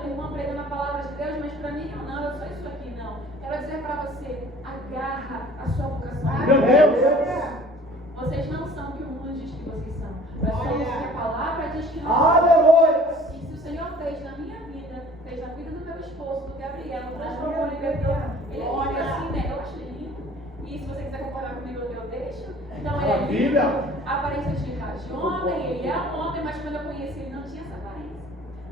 pastor, irmã pregando a palavra de Deus, mas para mim não, eu sou isso aqui, não. Quero dizer para você, agarra a sua vocação. Meu Deus! Vocês não são o que o mundo diz que vocês são. Nós somos o que a palavra diz que nós Aleluia! somos. E se o Senhor fez na minha vida, fez na vida do meu esposo, do Gabriel, transformou, libertou. Ele é lindo assim, né? Eu acho ele lindo. E se você quiser concordar comigo, eu deixo. Então ele é lindo. A aparência de homem, ele é um homem, mas quando eu conheci ele não tinha essa aparência.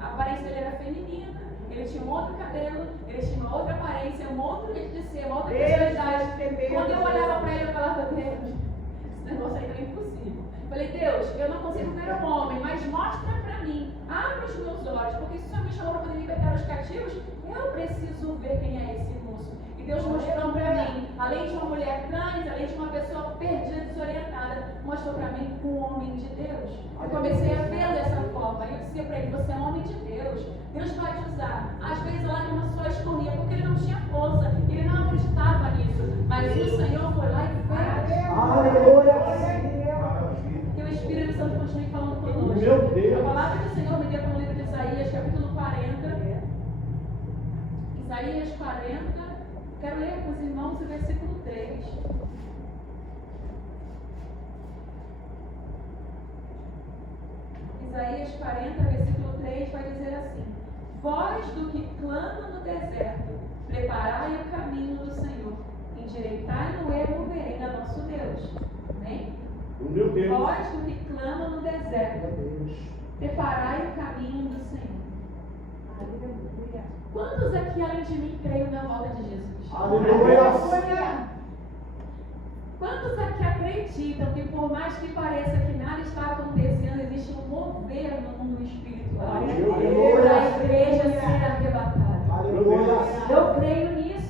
A aparência dele era feminina, ele tinha um outro cabelo, ele tinha uma outra aparência, um outro jeito de ser, uma outra personalidade. Quando eu olhava para ele, eu falava, Deus, esse negócio aí é impossível. Falei, Deus, eu não consigo ver um homem, mas mostra para mim, abre os meus olhos, porque se o Senhor me chamou para poder libertar os cativos, eu preciso ver quem é esse moço. E Deus mostrou para mim, além de uma mulher trans, além de uma pessoa perdida, desorientada, mostrou para mim um homem de Deus. Eu comecei a vê-lo dessa forma. E eu disse para ele, você é um homem de Deus. Deus vai te usar. Às vezes a lágrima só escorria, porque ele não tinha força, ele não acreditava nisso. Mas o Senhor foi lá e fez. Aleluia! Que o Espírito Santo continue falando conosco. Meu Deus! A palavra que o Senhor me deu para o livro de Isaías, capítulo 40. Isaías 40. Quero ler com os irmãos o versículo 3. Isaías 40, versículo 3 vai dizer assim: Voz do que clama no deserto, preparai o caminho do Senhor, endireitai no erro vereda nosso Deus. Amém? Meu Deus! Voz do que clama no deserto, preparai o caminho do Senhor. Aleluia. Quantos aqui, além de mim, creem na volta de Jesus? Aleluia! Quantos aqui acreditam que, por mais que pareça que nada está acontecendo, existe um mover no mundo espiritual para a igreja ser arrebatada? Aleluia! Eu creio nisso.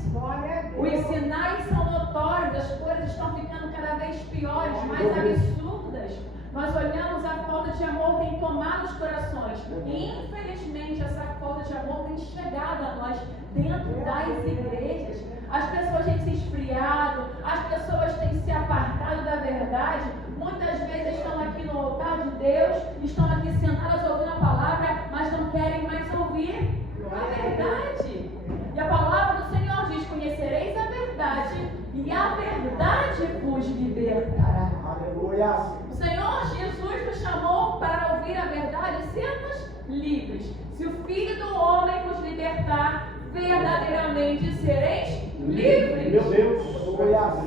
Os sinais são notórios, as coisas estão ficando cada vez piores, mais absurdas. Nós olhamos a falta de amor tem tomado os corações. E infelizmente essa falta de amor tem chegado a nós dentro das igrejas. As pessoas têm se esfriado, as pessoas têm se apartado da verdade. Muitas vezes estão aqui no altar de Deus, estão aqui sentadas ouvindo a palavra, mas não querem mais ouvir a verdade. E a palavra do Senhor diz: conhecereis a verdade, e a verdade vos libertará. Aleluia! O Senhor Jesus nos chamou para ouvir a verdade e sermos livres. Se o Filho do Homem vos libertar, verdadeiramente sereis livres. Meu Deus!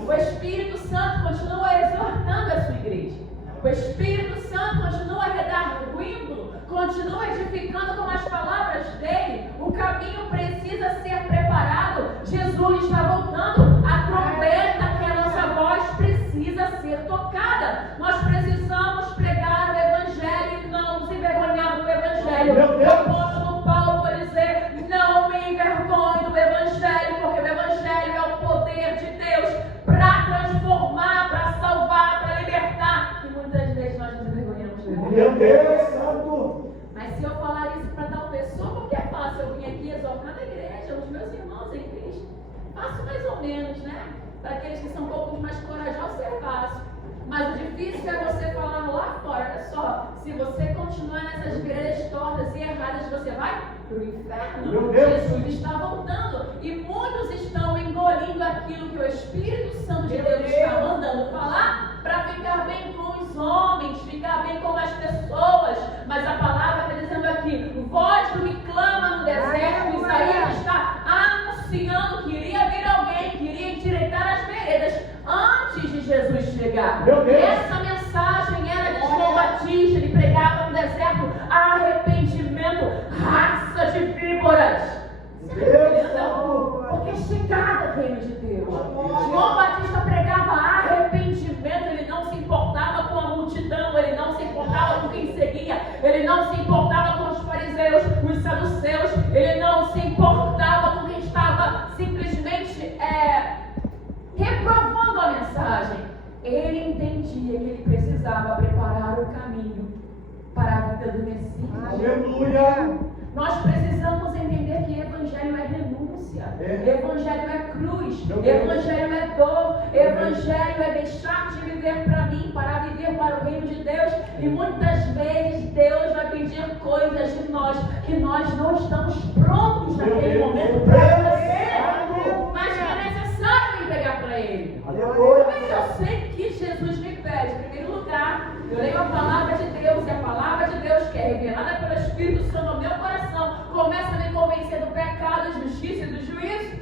O Espírito Santo continua exortando a sua igreja. O Espírito Santo continua redarguindo, continua edificando com as palavras dele. O caminho precisa ser preparado. Jesus está voltando. A trombeta, que é a nossa voz, precisa ser tocada. Nós precisamos pregar o Evangelho e não nos envergonhar do Evangelho. O apóstolo Paulo vai dizer: não me envergonhe do Evangelho, porque o Evangelho é o poder de Deus para transformar, para salvar, para libertar. E muitas vezes nós nos envergonhamos do Evangelho. Meu Deus Santo! Mas se eu falar isso para tal pessoa, porque é fácil eu vim aqui exortar a igreja, os meus irmãos em Cristo. Fácil mais ou menos, né? Para aqueles que são um pouco mais corajosos é fácil. Mas o difícil é você falar lá fora. Olha só, se você continuar nessas igrejas tortas e erradas, você vai para o inferno. Meu Deus. Jesus está voltando. E muitos estão engolindo aquilo que o Espírito Santo de Deus está mandando falar para ficar bem com os homens, ficar bem com as pessoas. Mas a palavra está dizendo aqui: voz do que clama no deserto. Isaías está anunciando que iria vir alguém que iria endireitar as veredas antes de Jesus chegar. Meu Deus. Essa mensagem era de João Batista. Ele pregava no deserto: arrependimento, raça de víboras. Porque é chegada o reino de Deus. João Batista pregava arrependimento. Ele não se importava com a multidão, ele não se importava com quem seguia, ele não se importava com os fariseus, os saduceus, ele não se importava com quem estava simplesmente reprovando a mensagem. Ele entendia que ele precisava preparar o caminho para a vida do Messias. Aleluia! Nós precisamos entender que Evangelho é renúncia, Evangelho é cruz, Evangelho é dor, Evangelho é deixar de viver viver para mim, para viver para o reino de Deus. E muitas vezes Deus vai pedir coisas de nós que nós não estamos prontos naquele momento para fazer, mas que é necessário entregar para Ele. Eu sei que Jesus me pede, em primeiro lugar, eu leio a palavra de Deus, e a palavra de Deus, que é revelada pelo Espírito Santo no meu coração, começa a me convencer do pecado, da justiça e do juízo.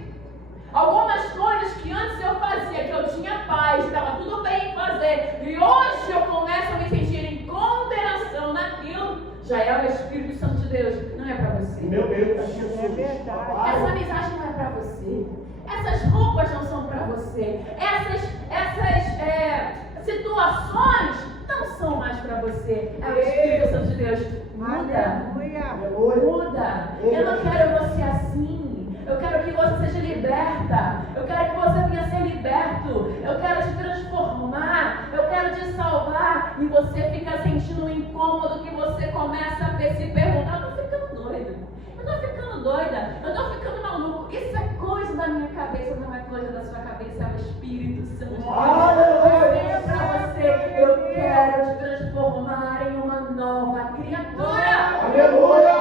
Algumas coisas que antes eu fazia, que eu tinha paz, estava tudo bem em fazer, e hoje eu começo a me sentir em condenação naquilo, já é o Espírito Santo de Deus, não é para você. Meu Deus, essa amizade não é para você. Essas roupas não são para você. Essas situações não são mais para você. É o Espírito Santo de Deus. Muda. Muda. Eu não quero você assim. Eu quero que você seja liberta. Eu quero que você venha ser liberto. Eu quero te transformar. Eu quero te salvar. E você fica sentindo um incômodo que você começa a se perguntar: eu tô ficando doida. Eu tô ficando doida. Eu tô ficando maluco. Isso é coisa da minha cabeça, não é coisa da sua cabeça. É o Espírito Santo de Deus. Eu pra você. Eu quero te transformar em uma nova criatura. Aleluia.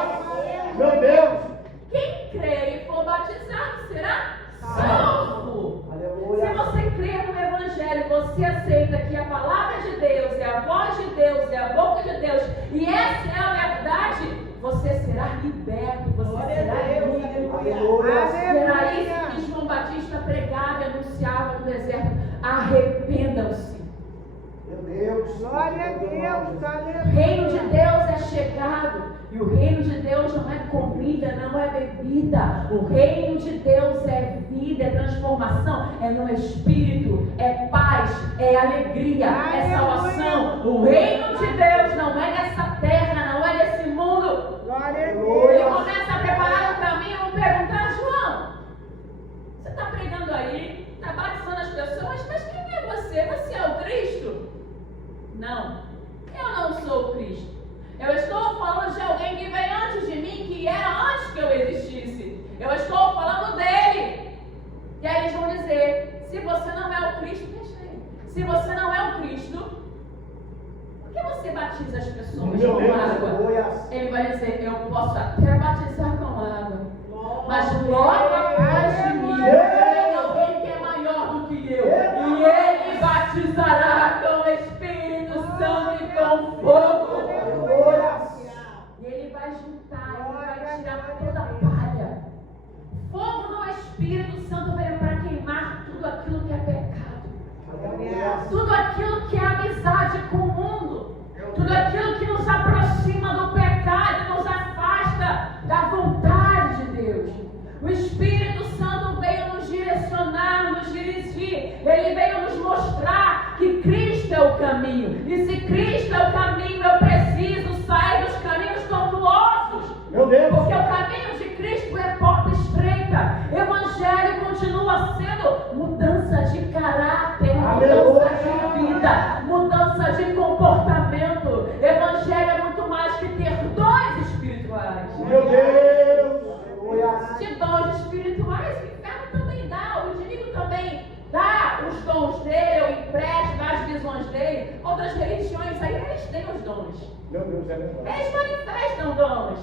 Meu Deus. Quem crê e for batizado será salvo. Aleluia. Se você crê no Evangelho, você aceita que a palavra de Deus é a voz de Deus, é a boca de Deus, e essa é a verdade, você será liberto, você será livre. Era isso que João Batista pregava e anunciava no deserto: arrependam-se. Meu Deus. Glória a Deus. O reino de Deus é chegado. E o reino de Deus não é comida, não é bebida. O reino de Deus é vida, é transformação, é no Espírito, é paz, é alegria, é salvação. O reino de Deus não é nessa terra, não é nesse mundo. Glória a Ele Deus. começa a preparar o caminho e perguntar: João, você está pregando aí, está batizando as pessoas, mas quem é você? Você é o Cristo? Não, eu não sou o Cristo. Eu estou falando de alguém que veio antes de mim, que era antes que eu existisse. Eu estou falando dele. E aí eles vão dizer: se você não é o Cristo, deixa ele. Se você não é o Cristo, por que você batiza as pessoas com água? Ele vai dizer: eu posso até batizar com água, mas logo atrás de mim tem alguém que é maior do que eu, e ele batizará com o Espírito Santo e com fogo. E ele vai juntar, ele vai tirar toda a palha. Fogo no Espírito Santo veio para queimar tudo aquilo que é pecado, tudo aquilo que é amizade com o mundo, tudo aquilo que nos aproxima do pecado, nos afasta da vontade de Deus. O Espírito Santo veio nos direcionar, nos dirigir. Ele veio nos mostrar que Cristo é o caminho. E se Cristo é o caminho, eu preciso sair dos caminhos tortuosos. Meu Deus. Porque o caminho de Cristo é porta estreita. Evangelho continua sendo mudança de caráter, mudança de vida, mudança de comportamento. Evangelho é muito mais que ter dons espirituais. Meu Deus. De dons espirituais, o inferno também dá, o inimigo também dá os dons dele, ou empresta as visões dele. Outras religiões aí, eles têm os dons. Meu Deus, é verdade. Eles manifestam dons.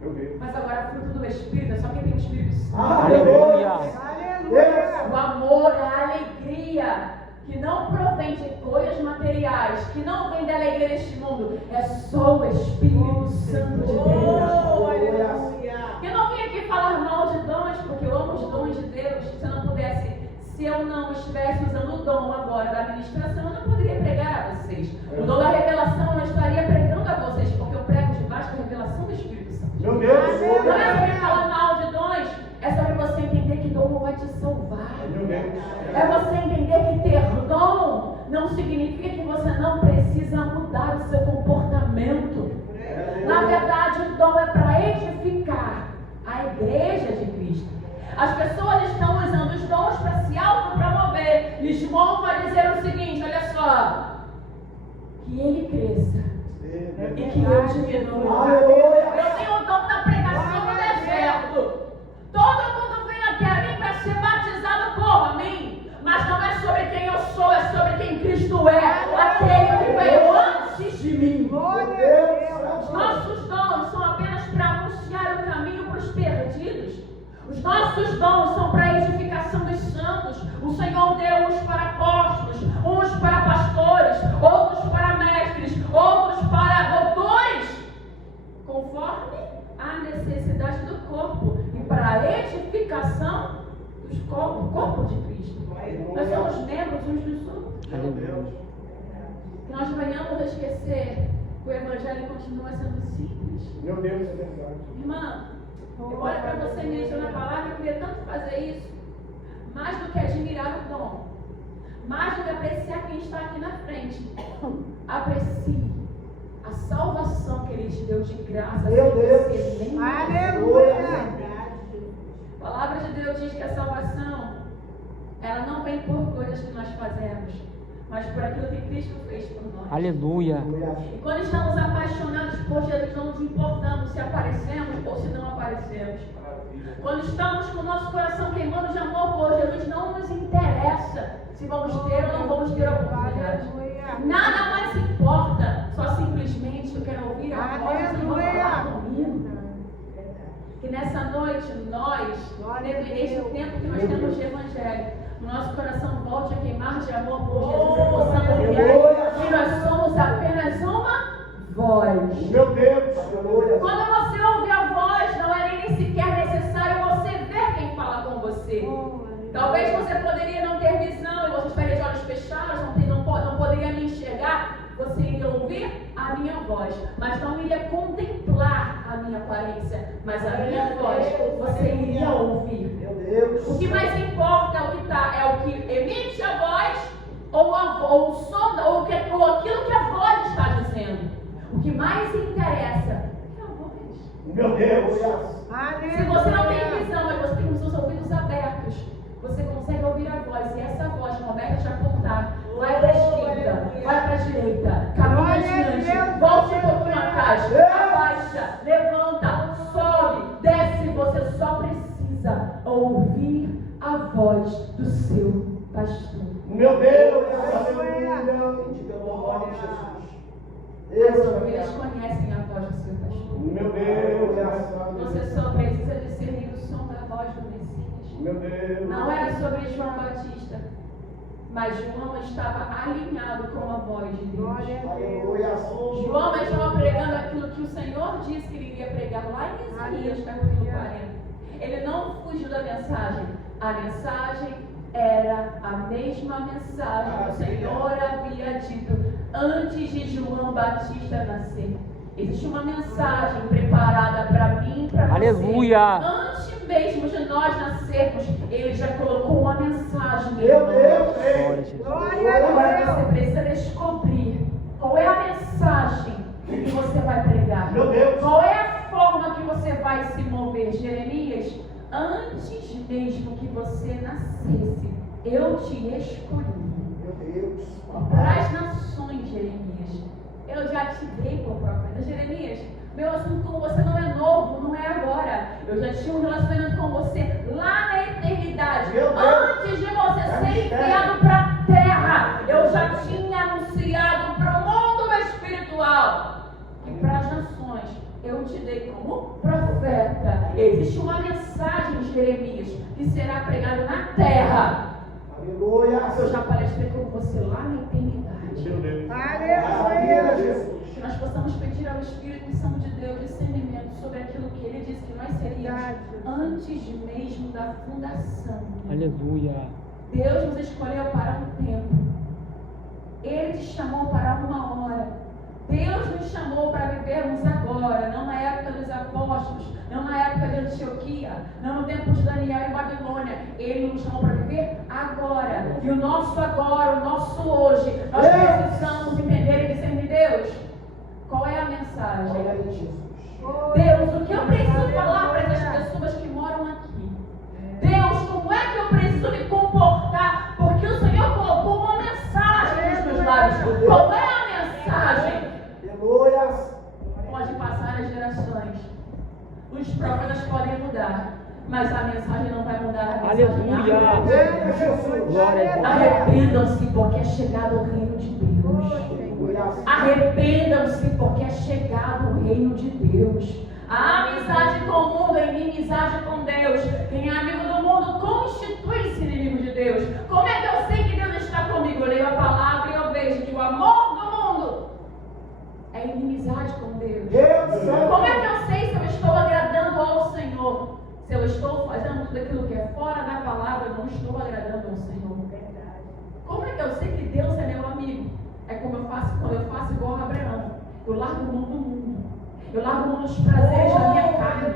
Meu Deus. Mas agora, fruto do Espírito, é só quem tem o Espírito Santo. Aleluia. Aleluia. O amor, a alegria, que não provém de coisas materiais, que não vem da alegria deste mundo, é só o Espírito Santo de Deus. Eu não vim aqui falar mal de dons, porque eu amo os dons de Deus. Se eu não estivesse usando o dom agora da administração, eu não poderia pregar a vocês. O dom da revelação eu não estaria pregando a vocês, porque eu prego debaixo da revelação do Espírito Santo. Meu Deus. Não é sobre falar mal de dons, é sobre você entender que dom não vai te salvar. Meu Deus. É você entender que ter dom não significa que você não precisa mudar o seu comportamento. Na verdade, o dom é para edificar a igreja de Cristo. As pessoas estão usando os dons para se autopromover. E João vai dizer o seguinte: olha só, que ele cresça e que eu diminua. Eu tenho o dom da pregação no deserto. Todo mundo vem aqui a mim para ser batizado por mim, mas não é sobre quem eu sou, é sobre quem Cristo é. Os nossos dons são para a edificação dos santos. O Senhor deu uns para apóstolos, uns para pastores, outros para mestres, outros para doutores, conforme a necessidade do corpo e para a edificação do corpo de Cristo. Nós somos membros uns dos outros. Que nós venhamos a esquecer que o Evangelho continua sendo simples. Meu Deus, é verdade. Irmã, eu olho para você mesmo na palavra, eu queria tanto fazer isso. Mais do que admirar o dom, mais do que apreciar quem está aqui na frente, aprecie a salvação que Ele te deu de graça. Meu Deus! Aleluia! A palavra de Deus diz que a salvação, ela não vem por coisas que nós fazemos, mas por aquilo que Cristo fez por nós. Aleluia. E quando estamos apaixonados por Jesus, não nos importamos se aparecemos ou se não aparecemos. Quando estamos com o nosso coração queimando de amor por Jesus, não nos interessa se vamos ter ou não vamos ter a oportunidade. Nada mais importa, só simplesmente eu quero ouvir a voz do Senhor falar comigo. Que nessa noite, nós, nesse tempo que nós temos de Evangelho, o nosso coração volte a queimar de amor por Jesus e possamos ver que nós somos apenas uma voz. Meu Deus! Quando você ouve a voz, não é nem sequer necessário você ver quem fala com você. Talvez você poderia não ter visão e você estaria de olhos fechados, não poderia me enxergar. Você iria ouvir a minha voz, mas não iria contemplar a minha aparência, mas a minha voz você iria ouvir. O que mais importa é o que emite a voz ou o som ou aquilo que a voz está dizendo. O que mais interessa é a voz. Meu Deus! Se você não tem visão, mas você tem os seus ouvidos abertos, você consegue ouvir a voz. E essa voz começa a te apontar. Vai para a esquerda, vai para a direita, caminha adiante, volte um pouquinho atrás, abaixa, levanta, sobe, desce. Você só precisa ouvir a voz do seu pastor. Meu Deus! As ovelhas conhecem a voz do seu pastor. Meu Deus! Você só precisa discernir o som da voz do Messias. Meu Deus! Não era sobre João Batista, mas João estava alinhado com a voz de Deus. João estava pregando aquilo que o Senhor disse que ele iria pregar lá em Isaías, capítulo 40. Ele não fugiu da mensagem. A mensagem era a mesma mensagem que o Senhor havia dito antes de João Batista nascer. Existe uma mensagem preparada para mim e para você. Aleluia! Antes mesmo de nós nascermos, Ele já colocou uma mensagem. Meu Deus! Agora você precisa descobrir qual é a mensagem que você vai pregar. Meu Deus! Qual é a forma que você vai se mover. Jeremias, antes mesmo que você nascesse, eu te escolhi. Meu Deus! Para as nações, Jeremias, eu já te dei por profeta. Jeremias, meu assunto com você não é novo, não é agora. Eu já tinha um relacionamento com você lá na eternidade. Antes de você ser enviado para a terra, eu já tinha anunciado para o mundo espiritual e para as nações. Eu te dei como profeta. Existe uma mensagem de Jeremias que será pregada na terra. Aleluia! Eu já palestrei com você lá na eternidade. Meu Deus! Aleluia! Que nós possamos pedir ao Espírito Santo de Deus discernimento sobre aquilo que Ele disse que nós seríamos antes mesmo da fundação. Aleluia! Deus nos escolheu para um tempo. Ele te chamou para uma hora. Deus nos chamou para vivermos agora, não na época dos apóstolos, não na época de Antioquia, não no tempo de Daniel e Babilônia. Ele nos chamou para viver agora. E o nosso agora, o nosso hoje, nós precisamos entender e discernir Deus. Qual é a mensagem? Deus, o que eu preciso falar para essas pessoas que moram aqui? Deus, como é que eu preciso me comportar? Porque o Senhor colocou uma mensagem nos meus lábios. Qual é a mensagem? Pode passar as gerações. Os profetas podem mudar, mas a mensagem não vai mudar. Aleluia! Glória a Deus! Arrependam-se porque é chegado o reino de Deus. Arrependam-se porque é chegado o reino de Deus. A amizade com o mundo é inimizade com Deus. Quem Deus. Deus Santo. Como é que eu sei se eu estou agradando ao Senhor? Se eu estou fazendo tudo aquilo que é fora da palavra, eu não estou agradando ao Senhor. Como é que eu sei que Deus é meu amigo? É como eu faço quando eu faço igual a Abraão. Eu largo mão do mundo. Eu largo mão dos prazeres da minha carne.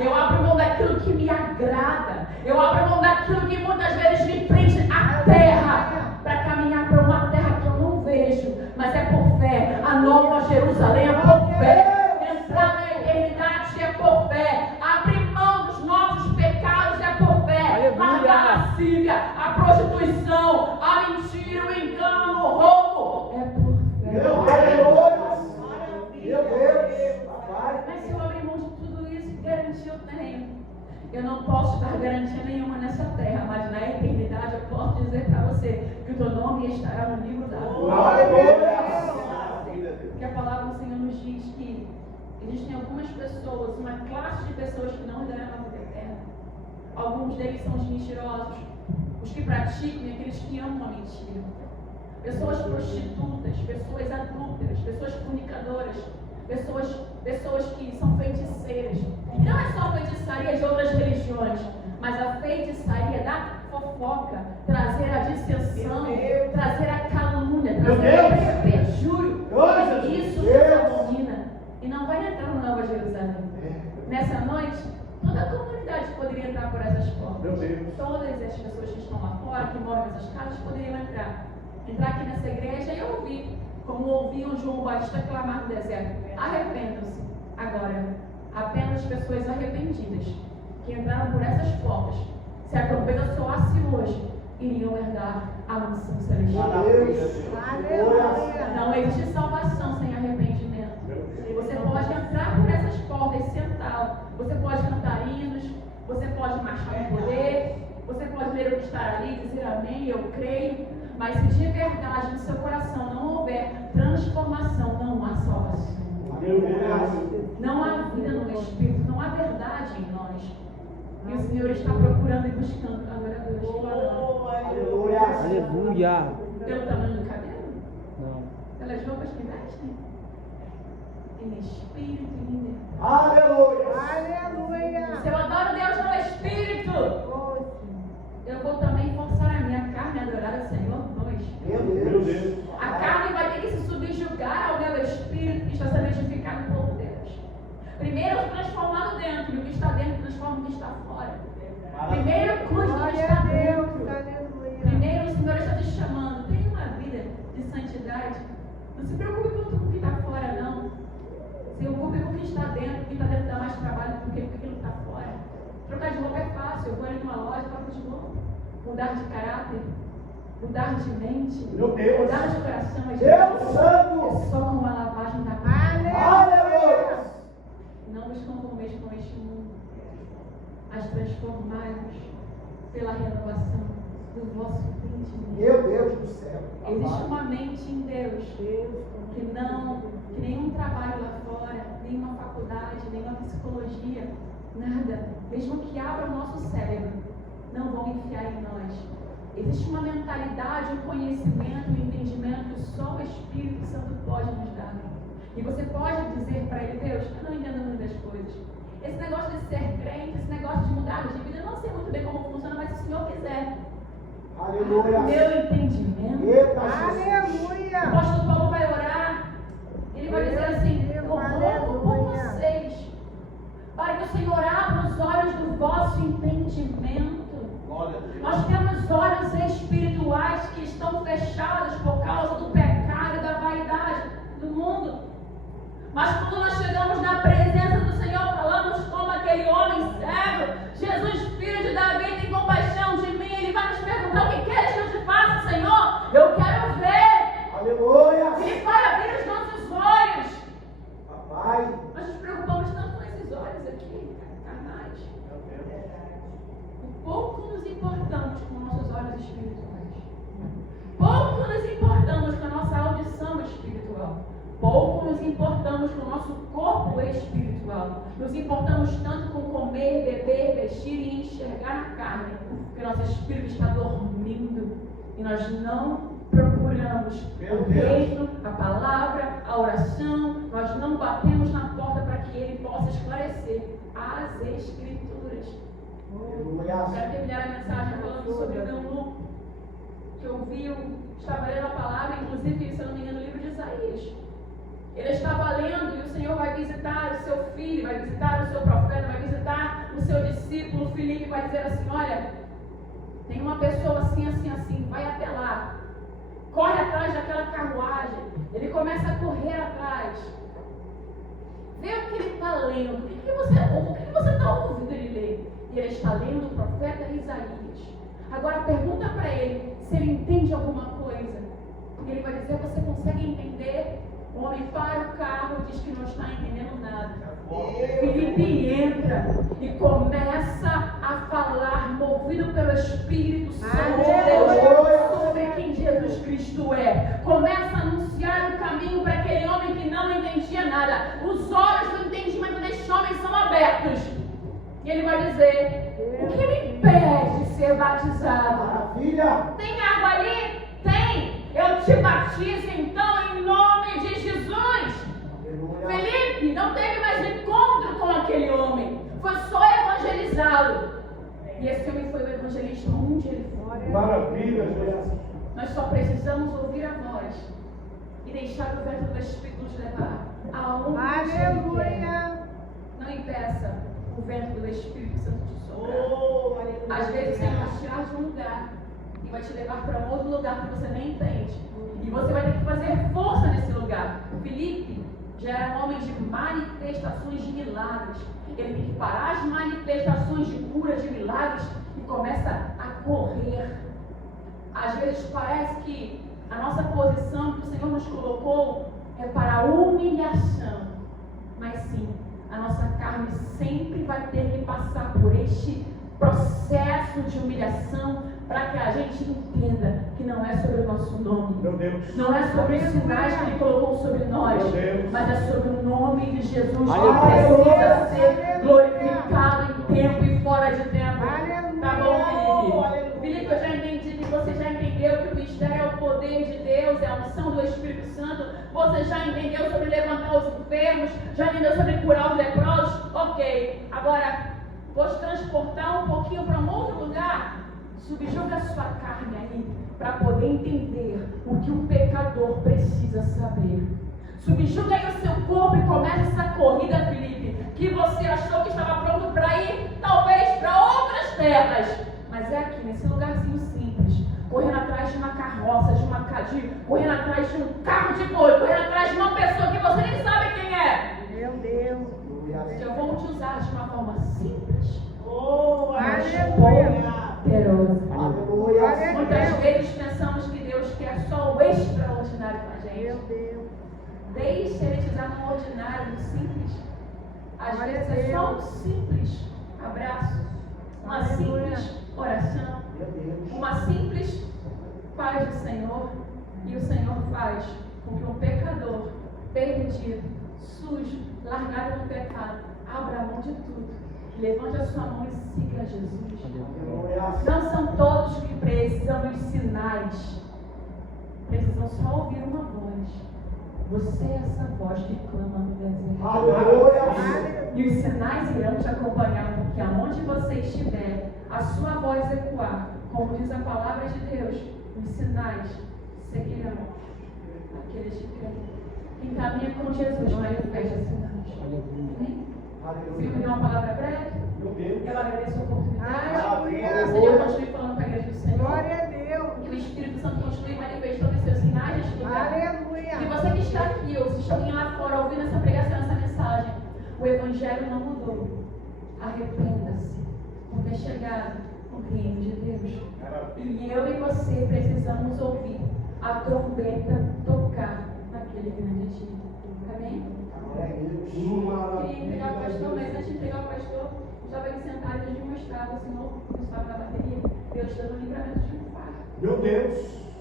Eu abro mão daquilo que me agrada. Eu abro mão daquilo que muitas vezes me prende à terra, para caminhar para uma terra que eu não vejo, mas é por fé. A nova Jerusalém é por fé. Entrar na eternidade é por fé. Abrir mão dos nossos pecados é por fé. Largar a lascívia, a prostituição, a mentira, o engano, o roubo é por fé. Meu Deus. Meu Deus. Papai. Mas se eu abrir mão de tudo isso, que garantia eu tenho? Eu não posso dar garantia nenhuma nessa terra, mas na eternidade eu posso dizer para você que o teu nome estará no livro da vida. Porque a palavra do Senhor nos diz que existem algumas pessoas, uma classe de pessoas que não herdarão a vida eterna. Alguns deles são os mentirosos, os que praticam e aqueles que amam a mentira. Pessoas prostitutas, pessoas adúlteras, pessoas fornicadoras, pessoas que são feiticeiras. E não é só feitiçaria de outras religiões, mas a feitiçaria da fofoca, trazer a dissensão, trazer a calúnia, trazer o perjúrio. Isso nos abomina. E não vai entrar no Nova Jerusalém. Nessa noite, toda a comunidade poderia entrar por essas portas. Todas as pessoas que estão lá fora, que moram nessas casas, poderiam entrar. Entrar aqui nessa igreja e ouvir, como ouviam João Batista clamar no deserto: arrependam-se. Agora, apenas pessoas arrependidas, que entraram por essas portas, se a trombeta soasse hoje, iriam herdar a mansão celestial. Não existe salvação sem arrependimento. Você pode entrar por essas portas e sentá-la. Você pode cantar hinos, você pode marchar no poder, você pode ler o que está ali e dizer amém, eu creio. Mas se de verdade no seu coração não houver transformação, não há salvação. Não há vida no Espírito, não há verdade em nós. E o Senhor está procurando e buscando adoradores. Aleluia. Pelo tamanho do cabelo? Não. Pelas roupas que vestem? Em espírito e em verdade. Aleluia. Se eu adoro Deus no Espírito, eu vou também forçar a minha carne a adorar o Senhor no Espírito. Meu Deus. A carne vai ter que se subjugar ao meu Espírito que está sendo edificado por Deus. Primeiro eu transformado dentro, e o que está dentro transforma o que está fora. Primeiro cuide do que está dentro. Primeiro o Senhor está te chamando. Tenha uma vida de santidade. Não se preocupe com o que está fora, não. Se preocupe com o que está dentro. O que está dentro dá mais trabalho do que aquilo que está fora. Trocar de roupa é fácil. Eu vou ali numa loja e troco de roupa. Mudar de caráter, mudar de mente, mudar de coração. Deus Santo. É só com a lavagem da carne. Aleluia. Não nos conformeis com este mundo, mas transformai-vos pela renovação do vosso entendimento. Meu Deus do céu. Existe uma mente em Deus que nenhum trabalho lá fora, nenhuma faculdade, nenhuma psicologia, nada, mesmo que abra o nosso cérebro, não vão enfiar em nós. Existe uma mentalidade, um conhecimento, um entendimento que só o Espírito Santo pode nos dar. E você pode dizer para ele: Deus, eu não entendo muitas coisas. Esse negócio de ser crente, esse negócio de mudar de vida, eu não sei muito bem como funciona, mas se o Senhor quiser. Aleluia. Meu entendimento. Eita, O apóstolo Paulo vai orar. Ele vai dizer assim: eu rogo por vocês, para que o Senhor abra os olhos do vosso entendimento. Nós temos olhos espirituais que estão fechados por causa do pecado e da vaidade do mundo. Mas quando nós chegamos na presença do Senhor, falamos como aquele homem cego: Jesus, filho de Davi, tem compaixão de mim. Ele vai nos perguntar: o que queres que eu te faça, Senhor? Eu quero ver. Aleluia. Ele vai abrir os nossos olhos. Papai. Nós nos preocupamos tanto com esses olhos aqui, carnais. Pouco nos importamos com nossos olhos espirituais. Pouco nos importamos com a nossa audição espiritual. Pouco nos importamos com o nosso corpo espiritual. Nos importamos tanto com comer, beber, vestir e enxergar a carne, porque nosso espírito está dormindo e nós não procuramos o reino, a palavra, a oração. Nós não batemos na porta para que Ele possa esclarecer as Escrituras. Quero terminar a mensagem falando sobre o eunuco, que ouviu, estava lendo a palavra, inclusive, se eu não me engano, no livro de Isaías. Ele estava lendo e o Senhor vai visitar o seu filho, vai visitar o seu profeta, vai visitar o seu discípulo Filipe, vai dizer assim: olha, tem uma pessoa assim, assim, assim, vai até lá. Corre atrás daquela carruagem. Ele começa a correr atrás. Vê o que ele está lendo. O que você está ouvindo ele ler? E ele está lendo o profeta Isaías. Agora pergunta para ele se ele entende alguma coisa. E ele vai dizer: você consegue entender? O homem para o carro e diz que não está entendendo nada. Filipe entra e começa a falar, movido pelo Espírito Santo de Deus, sobre quem Jesus Cristo é. Começa a anunciar o caminho para aquele homem que não entendia nada. Os olhos do entendimento deste homem são abertos. E ele vai dizer: o que me impede de ser batizado? Maravilha! Tem água ali? Tem! Eu te batizo então em nome de Jesus. Felipe não teve mais encontro com aquele homem, foi só evangelizá-lo. E esse homem foi o evangelista onde ele foi. Maravilha, Jesus. Nós só precisamos ouvir a voz e deixar o vento do Espírito nos levar aonde ele quer. Não impeça o vento do Espírito Santo de soprar. Às vezes ele vai te tirar de um lugar e vai te levar para um outro lugar que você nem entende. E você vai ter que fazer força nesse lugar. Filipe já era um homem de manifestações de milagres. Ele tem que parar as manifestações de cura, de milagres, e começa a correr. Às vezes parece que a nossa posição que o Senhor nos colocou é para a humilhação. Mas sim, a nossa carne sempre vai ter que passar por este processo de humilhação, para que a gente entenda que não é sobre o nosso nome, não é sobre os sinais que Ele colocou sobre nós, mas é sobre o nome de Jesus que precisa ser glorificado em tempo e fora de tempo. Tá bom, Felipe? Felipe, eu já entendi que você já entendeu que o mistério é o poder de Deus, é a unção do Espírito Santo. Você já entendeu sobre levantar os enfermos, já entendeu sobre curar os leprosos? Ok, agora vou te transportar um pouquinho para um outro lugar. Subjuga a sua carne aí, para poder entender o que um pecador precisa saber. Subjuga aí o seu corpo e começa essa corrida, Felipe, que você achou que estava pronto para ir, talvez, para outras terras. Mas é aqui, nesse lugarzinho simples, correndo atrás de uma carroça, correndo atrás de um carro de boi, correndo atrás de uma pessoa que você nem sabe quem é. Meu Deus. Eu vou te usar de uma forma simples. Aleluia. Poderosa. Muitas vezes pensamos que Deus quer só o extraordinário com a gente. Meu Deus. Deixe Ele te usar no ordinário, no simples. Às vezes é só um simples abraço, uma simples oração, uma simples paz do Senhor. E o Senhor faz com que um pecador perdido, sujo, largado no pecado, abra a mão de tudo. Levante a sua mão e siga Jesus. Não são todos que precisam dos sinais. Precisam só ouvir uma voz. Você é essa voz que clama no deserto. Aleluia. E os sinais irão te acompanhar, porque aonde você estiver, a sua voz ecoar, como diz a palavra de Deus, os sinais seguirão aqueles que creem. Quem caminha com Jesus manifesta sinais. Amém? Você me deu uma palavra breve? Eu agradeço a oportunidade. Senhor, continue falando com a igreja do Senhor. Glória a Deus. Que o Espírito Santo continue manifestando os seus sinais de explicar. Aleluia. Que você que está aqui, ou se alguém lá fora ouvindo essa pregação, essa mensagem, o Evangelho não mudou. Arrependa-se, porque é chegado o reino de Deus. E eu e você precisamos ouvir a trombeta tocar naquele grande dia. Amém? Queria entregar o pastor, mas antes de entregar o pastor, já vai sentar e Deus me mostrar, o Senhor estava na bateria, Deus dando um livramento de um infarto. Meu Deus.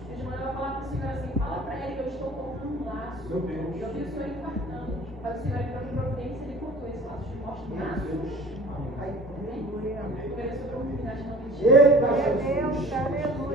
Deus mandava falar com o Senhor assim: fala para ele que eu estou cortando um laço. Meu Deus. Eu vi o Senhor infartando, mas o Senhor entrou em providência e ele cortou esse laço de morte no Meu laço. Deus. Amém? Eu agradeço a oportunidade de não mentir. Eita, Meu Jesus. Deus. Aleluia.